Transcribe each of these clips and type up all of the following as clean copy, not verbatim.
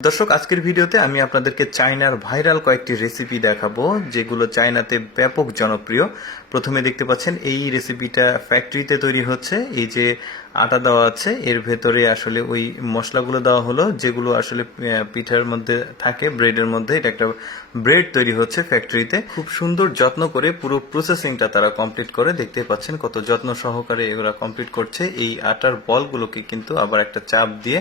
দর্শক, আজকের ভিডিওতে আমি আপনাদেরকে চায়নার ভাইরাল কয়েকটি রেসিপি দেখাবো যেগুলো চায়নাতে ব্যাপক জনপ্রিয়। প্রথমে দেখতে পাচ্ছেন এই রেসিপিটা ফ্যাক্টরিতে তৈরি হচ্ছে। এই যে আটা দেওয়া আছে, এর ভেতরে আসলে ওই মশলাগুলো দেওয়া হলো যেগুলো আসলে পিঠার মধ্যে থাকে, ব্রেডের মধ্যে। এটা একটা ব্রেড তৈরি হচ্ছে ফ্যাক্টরিতে। খুব সুন্দর যত্ন করে পুরো প্রসেসিংটা তারা কমপ্লিট করে। দেখতে পাচ্ছেন কত যত্ন সহকারে এগুলা কমপ্লিট করছে। এই আটার বলগুলোকে কিন্তু আবার একটা চাপ দিয়ে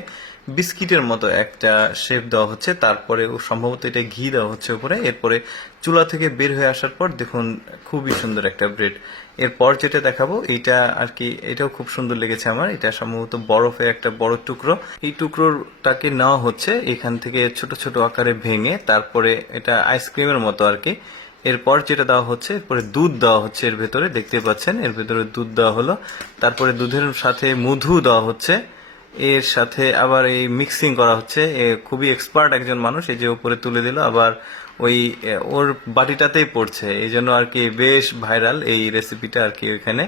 বিস্কিটের মতো একটা শেপ দেওয়া হচ্ছে। তারপরে সম্ভবত এটা ঘি দেওয়া হচ্ছে উপরে। এরপরে চুলা থেকে বের হয়ে আসার পর দেখুন খুবই সুন্দর একটা ব্রেড। এরপর যেটা দেখাবো এটা আর কি, এটাও খুব সুন্দর লেগেছে আমার। এটা সম্ভবত বরফের একটা বড় টুকরো। এই টুকরোটাকে নেওয়া হচ্ছে এখান থেকে ছোট ছোট আকারে ভেঙে, তারপরে এটা আইসক্রিমের মতো আর কি। এরপর যেটা দেওয়া হচ্ছে, এরপরে দুধ দেওয়া হচ্ছে এর ভেতরে। দেখতে পাচ্ছেন এর ভেতরে দুধ দেওয়া হলো। তারপরে দুধের সাথে মধু দেওয়া হচ্ছে। এর সাথে আবার এই মিক্সিং করা হচ্ছে। খুবই এক্সপার্ট একজন মানুষ, এই যে উপরে তুলে দিল, আবার ওই ওর বাটিটাতেই পড়ছে। এই জন্য আর কি বেশ ভাইরাল এই রেসিপিটা আর কি। এখানে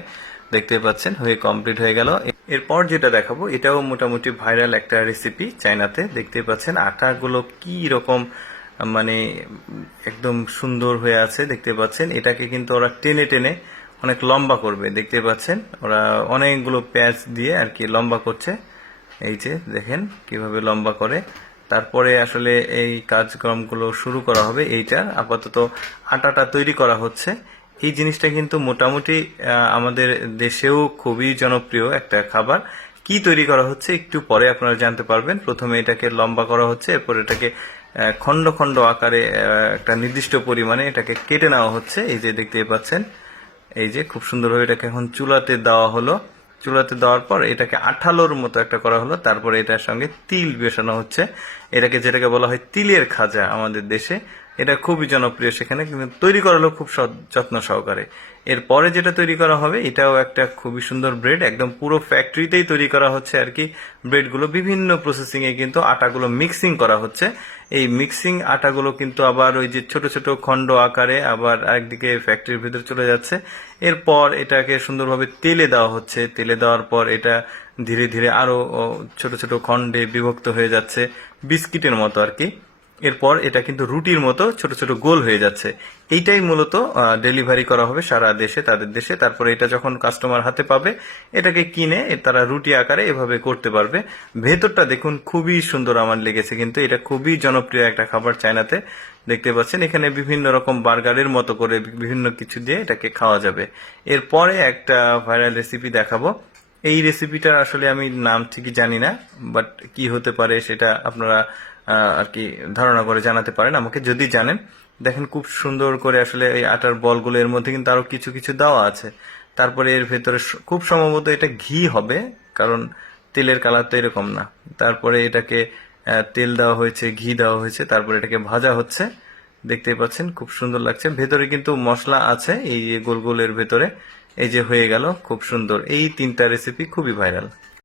দেখতে পাচ্ছেন হয়ে কমপ্লিট হয়ে গেল। এরপর যেটা দেখাবো এটাও মোটামুটি ভাইরাল একটা রেসিপি চায়নাতে। দেখতে পাচ্ছেন আকারগুলো কি রকম, মানে একদম সুন্দর হয়ে আছে। দেখতে পাচ্ছেন এটাকে কিন্তু ওরা টেনে টেনে অনেক লম্বা করবে। দেখতে পাচ্ছেন ওরা অনেকগুলো প্যাঁচ দিয়ে আর কি লম্বা করছে। এই যে দেখেন কিভাবে লম্বা করে। তারপরে আসলে এই কাজকর্মগুলো শুরু করা হবে। এইটা আপাতত আটাটা তৈরি করা হচ্ছে। এই জিনিসটা কিন্তু মোটামুটি আমাদের দেশেও খুবই জনপ্রিয় একটা খাবার। কি তৈরি করা হচ্ছে একটু পরে আপনারা জানতে পারবেন। প্রথমে এটাকে লম্বা করা হচ্ছে, এরপর এটাকে খন্ড খন্ড আকারে একটা নির্দিষ্ট পরিমাণে এটাকে কেটে নেওয়া হচ্ছে। এই যে দেখতেই পাচ্ছেন, এই যে খুব সুন্দরভাবে এটাকে এখন চুলাতে দেওয়া হলো। চুলাতে দেওয়ার পর এটাকে আঠালোর মতো একটা করা হলো। তারপরে এটার সঙ্গে তিল মেশানো হচ্ছে। যেটাকে বলা হয় তিলের খাজা আমাদের দেশে। এটা খুবই জনপ্রিয় সেখানে, কিন্তু তৈরি করা হলো খুব যত্ন সহকারে। এরপরে যেটা তৈরি করা হবে এটাও একটা খুবই সুন্দর ব্রেড, একদম পুরো ফ্যাক্টরিতেই তৈরি করা হচ্ছে আর কি। ব্রেডগুলো বিভিন্ন প্রসেসিং এ কিন্তু আটাগুলো মিক্সিং করা হচ্ছে। এই মিক্সিং আটাগুলো কিন্তু আবার ওই যে ছোট ছোট খণ্ড আকারে আবার একদিকে ফ্যাক্টরির ভিতরে চলে যাচ্ছে। এরপর এটাকে সুন্দরভাবে তেলে দেওয়া হচ্ছে। তেলে দেওয়ার পর এটা ধীরে ধীরে আরো ছোট ছোট খণ্ডে বিভক্ত হয়ে যাচ্ছে, বিস্কিটের মতো আর কি। এরপর এটা কিন্তু রুটির মতো ছোট ছোট গোল হয়ে যাচ্ছে। এইটাই মূলত ডেলিভারি করা হবে সারা দেশে, তাদের দেশে। তারপরে এটা যখন কাস্টমার হাতে পাবে এটাকে কিনে তারা রুটি আকারে এভাবে করতে পারবে। ভেতরটা দেখুন খুবই সুন্দর আমার লেগেছে, কিন্তু এটা খুবই জনপ্রিয় একটা খাবার চায়নাতে। দেখতে পাচ্ছেন এখানে বিভিন্ন রকম বার্গারের মতো করে বিভিন্ন কিছু দিয়ে এটাকে খাওয়া যাবে। এরপরে একটা ভাইরাল রেসিপি দেখাবো। এই রেসিপিটা আসলে আমি নাম ঠিকই জানি না, বাট কি হতে পারে সেটা আপনারা আর কি ধারণা করে জানাতে পারেন আমাকে যদি জানেন। দেখেন খুব সুন্দর করে আসলে এই আটার বলগুলো, এর মধ্যে কিন্তু আরো কিছু কিছু দেওয়া আছে। তারপরে এর ভেতরে খুব সম্ভবত এটা ঘি হবে, কারণ তেলের কালার তো এরকম না। তারপরে এটাকে তেল দেওয়া হয়েছে, ঘি দেওয়া হয়েছে, তারপরে এটাকে ভাজা হচ্ছে। দেখতেই পাচ্ছেন খুব সুন্দর লাগছে। ভেতরে কিন্তু মশলা আছে এই গোল গোলের ভেতরে। এই যে হয়ে গেল খুব সুন্দর। এই তিনটা রেসিপি খুবই ভাইরাল।